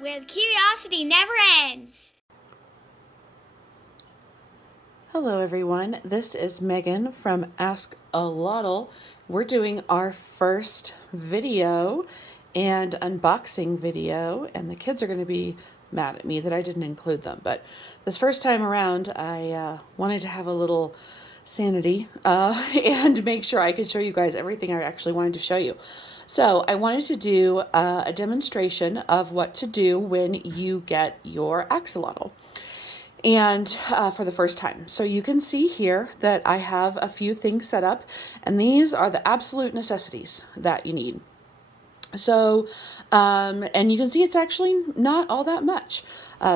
where curiosity never ends. Hello everyone, this is Megan from Ask-A-Lotyl. We're doing our first video and unboxing video, and the kids are going to be mad at me that I didn't include them. But this first time around, I wanted to have a little sanity and make sure I could show you guys everything I actually wanted to show you. So I wanted to do a demonstration of what to do when you get your axolotl. And for the first time. So you can see here that I have a few things set up, and these are the absolute necessities that you need. So, and you can see it's actually not all that much.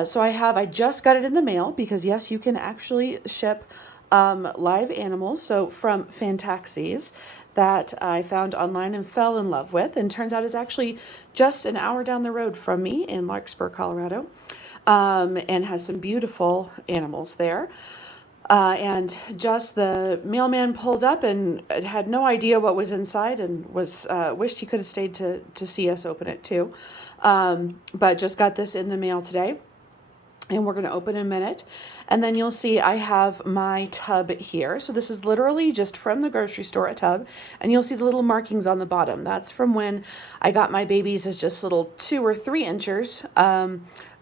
So I just got it in the mail because yes, you can actually ship live animals. So from Fantaxis that I found online and fell in love with, and turns out it's actually just an hour down the road from me in Larkspur, Colorado. And has some beautiful animals there. And just the mailman pulled up and had no idea what was inside, and was wished he could have stayed to see us open it too. But just got this in the mail today, and we're going to open in a minute. And then you'll see I have my tub here. So this is literally just from the grocery store, a tub. And you'll see the little markings on the bottom. That's from when I got my babies as just little 2 or 3 inchers.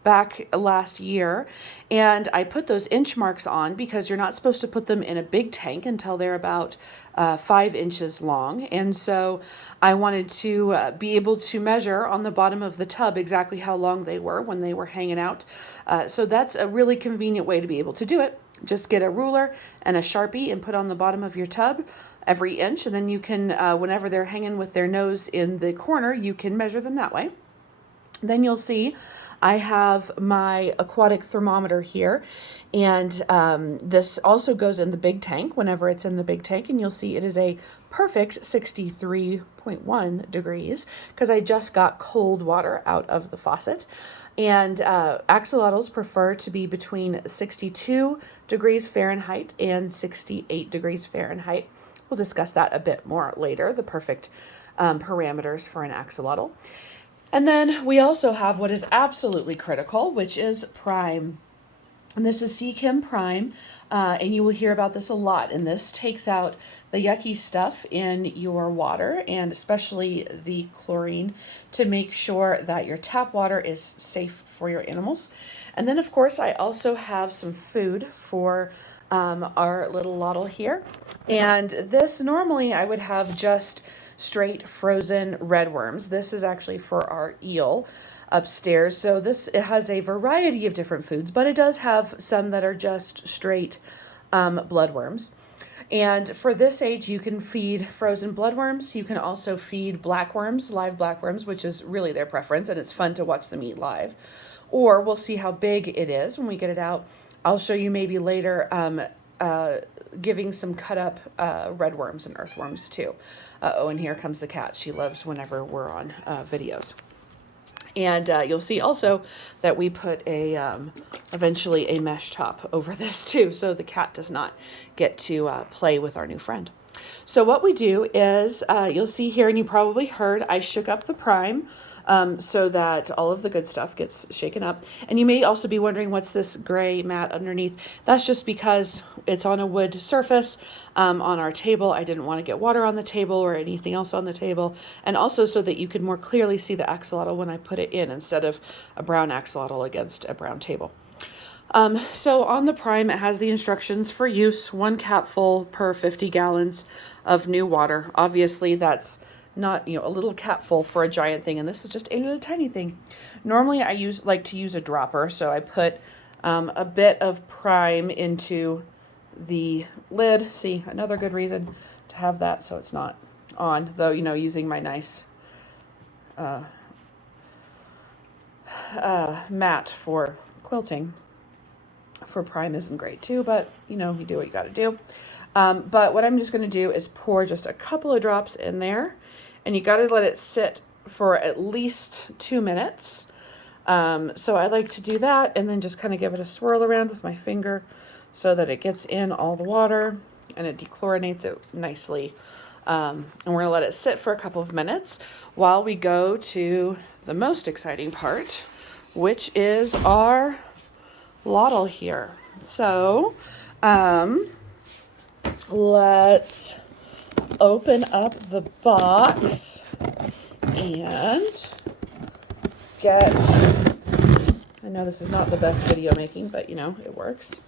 Back last year, and I put those inch marks on because you're not supposed to put them in a big tank until they're about 5 inches long. And so I wanted to be able to measure on the bottom of the tub exactly how long they were when they were hanging out. So that's a really convenient way to be able to do it. Just get a ruler and a Sharpie and put on the bottom of your tub every inch, and then you can, whenever they're hanging with their nose in the corner, you can measure them that way. Then you'll see I have my aquatic thermometer here, and this also goes in the big tank whenever it's in the big tank, and you'll see it is a perfect 63.1 degrees because I just got cold water out of the faucet. And axolotls prefer to be between 62 degrees Fahrenheit and 68 degrees Fahrenheit. We'll discuss that a bit more later, the perfect parameters for an axolotl. And then we also have what is absolutely critical, which is prime. And this is Sea Chem Prime, and you will hear about this a lot. And this takes out the yucky stuff in your water, and especially the chlorine, to make sure that your tap water is safe for your animals. And then, of course, I also have some food for our little lotl here. And this normally I would have just straight frozen red worms. This is actually for our eel upstairs. So it has a variety of different foods, but it does have some that are just straight bloodworms. And for this age, you can feed frozen bloodworms. You can also feed blackworms, live blackworms, which is really their preference, and it's fun to watch them eat live. Or we'll see how big it is when we get it out. I'll show you maybe later giving some cut up red worms and earthworms too. Oh, and here comes the cat. She loves whenever we're on videos. And you'll see also that we put eventually a mesh top over this too, so the cat does not get to play with our new friend. So what we do is, you'll see here, and you probably heard, I shook up the prime so that all of the good stuff gets shaken up. And you may also be wondering, what's this gray mat underneath? That's just because it's on a wood surface on our table. I didn't want to get water on the table or anything else on the table. And also so that you could more clearly see the axolotl when I put it in, instead of a brown axolotl against a brown table. So on the prime, it has the instructions for use: 1 capful per 50 gallons of new water. Obviously, that's not, a little capful for a giant thing, and this is just a little tiny thing. Normally, I like to use a dropper, so I put a bit of prime into the lid. See, another good reason to have that so it's not on, though, using my nice mat for quilting for prime isn't great too, but you do what you got to do. But what I'm just going to do is pour just a couple of drops in there, and you got to let it sit for at least 2 minutes. So I like to do that, and then just kind of give it a swirl around with my finger so that it gets in all the water and it dechlorinates it nicely. And we're going to let it sit for a couple of minutes while we go to the most exciting part, which is our Lotl here. So, let's open up the box and get, I know this is not the best video making, but you know, it works.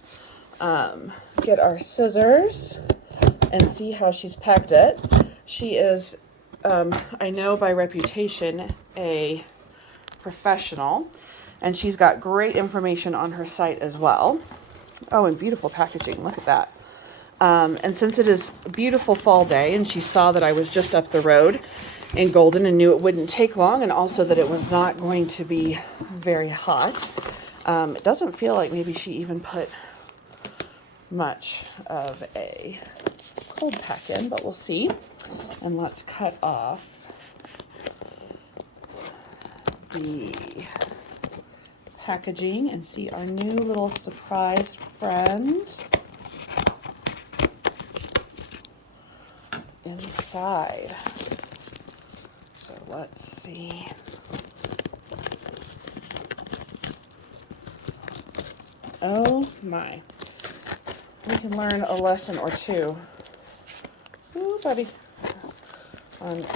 Get our scissors and see how she's packed it. She is, I know by reputation, a professional, and she's got great information on her site as well. Oh, and beautiful packaging. Look at that. And since it is a beautiful fall day, and she saw that I was just up the road in Golden and knew it wouldn't take long, and also that it was not going to be very hot, it doesn't feel like maybe she even put much of a cold pack in, but we'll see. And let's cut off the packaging and see our new little surprise friend inside. So let's see. Oh my. We can learn a lesson or two. Ooh, buddy.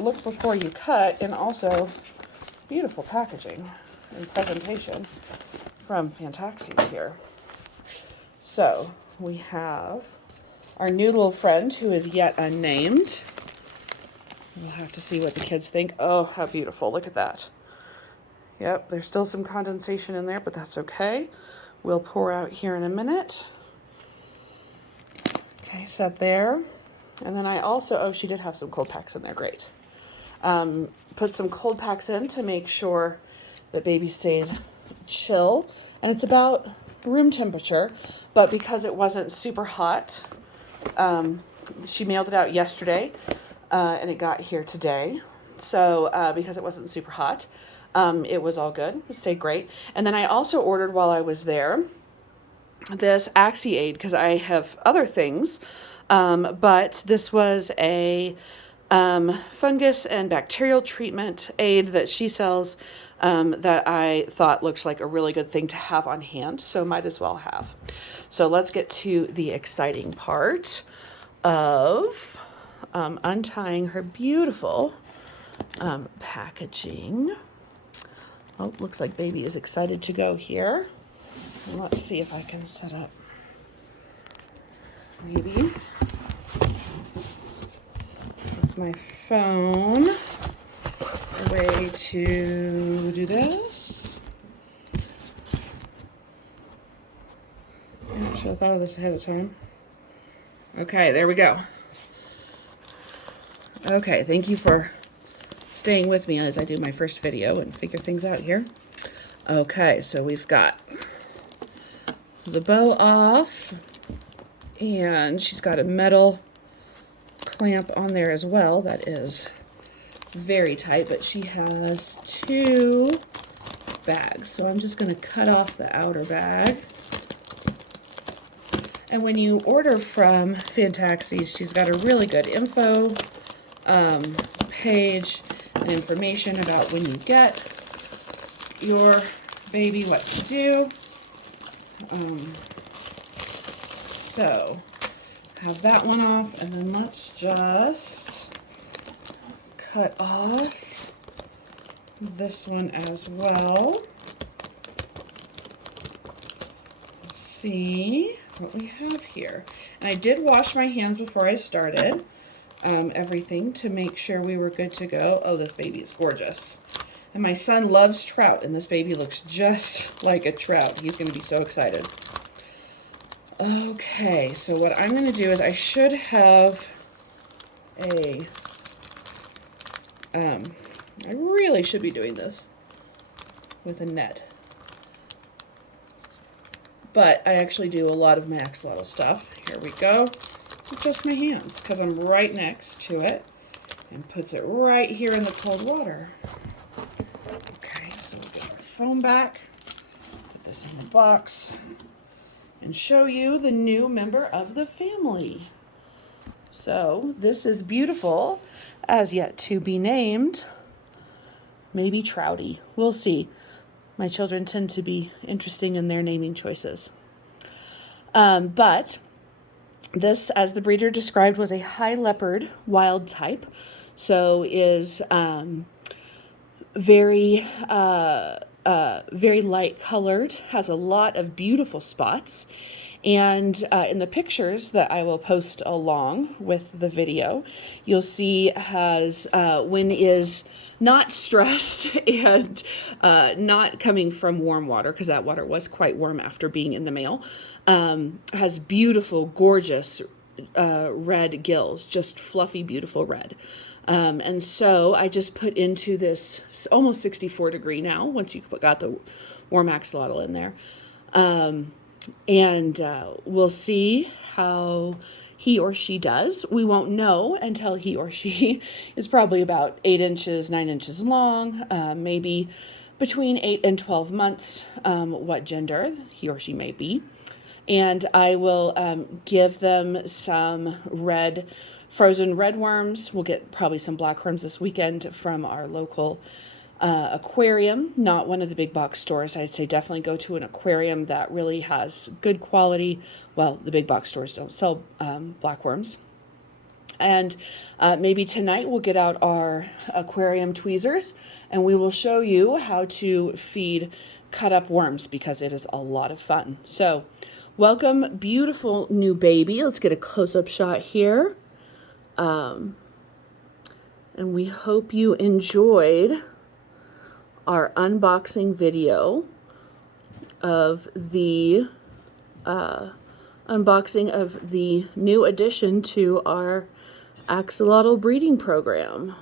Look before you cut, and also beautiful packaging and presentation from Fantaxis here. So we have our new little friend who is yet unnamed. We'll have to see what the kids think. Oh, how beautiful. Look at that. Yep, there's still some condensation in there, but that's okay. We'll pour out here in a minute. Okay, set there. And then I also, oh, she did have some cold packs in there. Great. Put some cold packs in to make sure that baby stayed chill. And it's about room temperature, but because it wasn't super hot, she mailed it out yesterday, and it got here today. So because it wasn't super hot, it was all good. It stayed great. And then I also ordered while I was there this Axi-Aid because I have other things, but this was a fungus and bacterial treatment aid that she sells, that I thought looks like a really good thing to have on hand, so might as well have. So let's get to the exciting part of untying her beautiful packaging. Oh, looks like baby is excited to go here. And let's see if I can set up maybe with my phone a way to do this. I should have thought of this ahead of time. Okay, there we go. Okay, thank you for staying with me as I do my first video and figure things out here. Okay, so we've got the bow off, and she's got a metal clamp on there as well that is very tight, but she has two bags, so I'm just going to cut off the outer bag. And when you order from Fantaxis, she's got a really good info page and information about when you get your baby, what to do. So have that one off, and then let's just cut off this one as well. Let's see what we have here. And I did wash my hands before I started everything to make sure we were good to go. Oh, this baby is gorgeous. And my son loves trout, and this baby looks just like a trout. He's going to be so excited. Okay, so what I'm going to do is I should have a, I really should be doing this with a net. But I actually do a lot of my axolotl stuff. Here we go. With just my hands, because I'm right next to it, and puts it right here in the cold water. Okay, so we'll get our phone back, put this in the box, and show you the new member of the family. So this is beautiful, as yet to be named, maybe Trouty. We'll see. My children tend to be interesting in their naming choices. But this, as the breeder described, was a high leopard wild type. So is very light colored, has a lot of beautiful spots. And in the pictures that I will post along with the video, you'll see has when is not stressed and not coming from warm water, because that water was quite warm after being in the male, has beautiful, gorgeous red gills, just fluffy, beautiful red. And so I just put into this almost 64 degree now, once you got the warm axolotl in there. And we'll see how he or she does. We won't know until he or she is probably about 8 inches, 9 inches long, maybe between 8 and 12 months, what gender he or she may be. And I will give them some frozen red worms. We'll get probably some black worms this weekend from our local aquarium, not one of the big box stores. I'd say definitely go to an aquarium that really has good quality. Well, the big box stores don't sell black worms. And maybe tonight we'll get out our aquarium tweezers and we will show you how to feed cut up worms, because it is a lot of fun. So welcome, beautiful new baby. Let's get a close-up shot here. And we hope you enjoyed our unboxing video of the new addition to our axolotl breeding program.